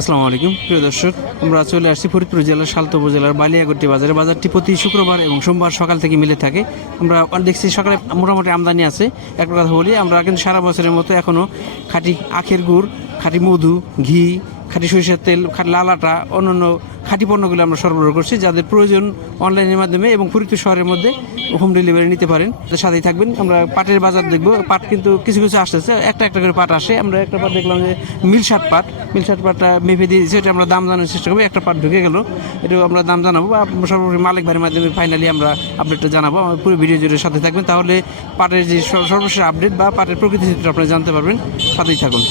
আসসালামু আলাইকুম প্রিয় দর্শক, আমরা চলে আসছি ফরিদপুর জেলার সালতা উপজেলার বালিয়াগট্টি বাজারে। বাজারটি প্রতি শুক্রবার এবং সোমবার সকাল থেকে মিলে থাকে। আমরা দেখছি সকালে মোটামুটি আমদানি আছে। একটা কথা বলি, আমরা কিন্তু সারা বছরের মতো এখনও খাঁটি আখের গুড়, খাঁটি মধু, ঘি, খাঁটি সরিষার তেল, খাঁটি লাল আটা, অন্যান্য খাঁটি পণ্যগুলো আমরা সরবরাহ করছি। যাদের প্রয়োজন অনলাইনের মাধ্যমে এবং ফরিদপুর শহরের মধ্যে হোম ডেলিভারি নিতে পারেন। সাথেই থাকবেন। আমরা পাটের বাজার দেখব। পাট কিন্তু কিছু কিছু আসতেছে, একটা একটা করে পাট আসে। আমরা একটা পাট দেখলাম যে মিলশাট পাটটা মেপে দিয়ে দিয়েছে। এটা আমরা দাম জানার চেষ্টা করবো। একটা পাট ঢুকে গেল, এটাও আমরা দাম জানাবো বা সর্বোপরি মালিক ভাইয়ের মাধ্যমে ফাইনালি আমরা আপডেটটা জানাবো। আমার পুরো ভিডিও জুড়ে সাথে থাকবেন, তাহলে পাটের যে সর্বশেষ আপডেট বা পাটের প্রকৃতি চিত্র আপনারা জানতে পারবেন। সাথেই থাকুন।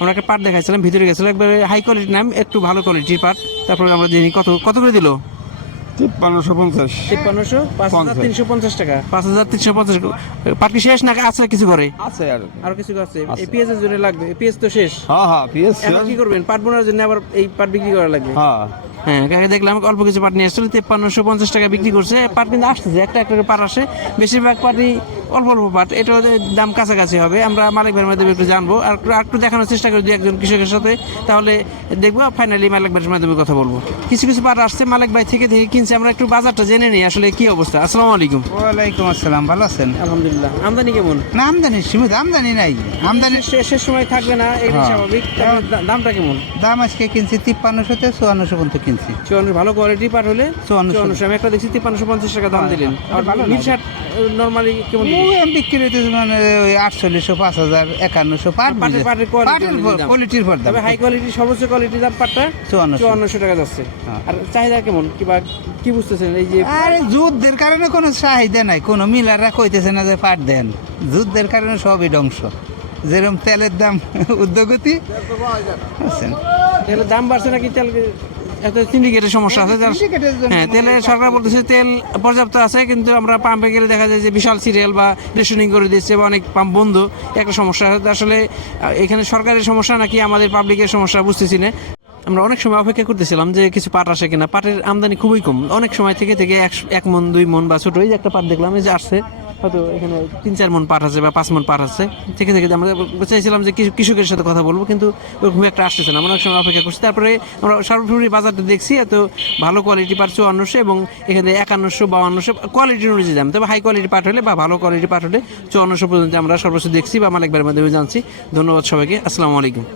আমরা একটা পাট দেখাইছিলাম, ভিতরে গেছিলাম একবারে হাই কোয়ালিটির নাম, একটু ভালো কোয়ালিটির পাট। তারপরে আমরা জানি কত করে দিল। 5350 5300, 5350 টাকা, 5350। পাট কি শেষ না আছে কিছু করে? আছে আরো কিছু আছে। এই পেঁয়াজের জন্য লাগবে, এই পেঁয়াজ তো শেষ। হ্যাঁ পিএস এখন কি করবেন? পাট বোনার জন্য আবার এই পাট বিক্রি করা লাগবে। হ্যাঁ, কাকে দেখলাম অল্প কিছু পাট নিয়ে আসছিল, 5350 টাকা বিক্রি করছে। পাট কিন্তু আসতেছে, একটা একটা করে পাট আসে। বেশিরভাগ পাটই অল্প অল্প পাট, এটা দাম কাছাকাছি হবে। আমরা মালিক ভাইয়ের মাধ্যমে একটু জানবো আর একটু দেখানোর চেষ্টা করি দু একজন কৃষকের সাথে, তাহলে দেখবো ফাইনালি মালিক ভাইয়ের মাধ্যমে কথা বলবো। কিছু কিছু পাট আসছে মালিক ভাই থেকে কিনছে। আমরা একটু বাজারটা জেনে নিই আসলে কি অবস্থা। আসসালামু আলাইকুম। ওয়ালাইকুম আসসালাম, ভালো আছেন? আলহামদুলিল্লাহ। আমদানি কেমন? না, আমদানি সীমিত, আমদানি নাই। আমদানি শেষের সময় থাকবে না, এটা স্বাভাবিক। দামটা কেমন? দাম আজকে কিনছি 5300 থেকে 5400 পর্যন্ত কিনছি। 54 ভালো কোয়ালিটি পাট হলে 5400। আমি একটা দেখছি 5350 টাকা দাম দিলেন। আর ভালো না। মিলশাট নরমালি কেমন? আমি বিক্রি হইতেছে মানে ওই 4800, 5000, 5100 পাট। পাটের কোয়ালিটির পর দাম। তবে হাই কোয়ালিটি সর্বোচ্চ কোয়ালিটির দাম পাটটা 5400 টাকা যাচ্ছে। আর চাহিদা কেমন কি বুঝতেছেন এই যে? আরে যুদ্ধের কারণে কোনো চাহিদা নাই, কোনো মিলাররা কইতেছে না যে পাট দেন। যুদ্ধের কারণে সবই ধ্বংস। যেরকম তেলের দাম উদ্যোগতি, বুঝছেন? তেলের দাম বাড়ছে নাকি? তেল এত সিন্ডিকেটের সমস্যা আছে। হ্যাঁ, তেলে সরকার বলতেছে তেল পর্যাপ্ত আছে, কিন্তু আমরা পাম্পে গেলে দেখা যায় যে বিশাল সিরিয়াল বা রেশনিং করে দিচ্ছে বা অনেক পাম্প বন্ধ। একটা সমস্যা আসলে এখানে সরকারের সমস্যা নাকি আমাদের পাবলিকের সমস্যা বুঝতেছি না। আমরা অনেক সময় অপেক্ষা করতেছিলাম যে কিছু পাট আসে কিনা। পাটের আমদানি খুবই কম, অনেক সময় থেকে 1 মন 2 মন বা ছোট। এই যে একটা পাট দেখলাম এই যে আসছে, হয়তো এখানে 3-4 মন পাট আছে বা 5 মন পাট আছে। থেকে আমরা চাইছিলাম যে কৃষকের সাথে কথা বলবো, কিন্তু ওরকম একটা আসতেছে না। আমরা অনেক সময় অপেক্ষা করছি। তারপরে আমরা সর্বোপরি বাজারটা দেখছি, এত ভালো কোয়ালিটি পাট 5400 এবং এখানে 5100, 5200 কোয়ালিটির অনুযায়ী দাম। তবে হাই কোয়ালিটি পাট হলে বা ভালো কোয়ালিটি পাট হলে 5400 পর্যন্ত আমরা সর্বোচ্চ দেখছি বা মালিক ভাইয়ের মাধ্যমে জানছি। ধন্যবাদ সবাইকে। আসসালামু আলাইকুম।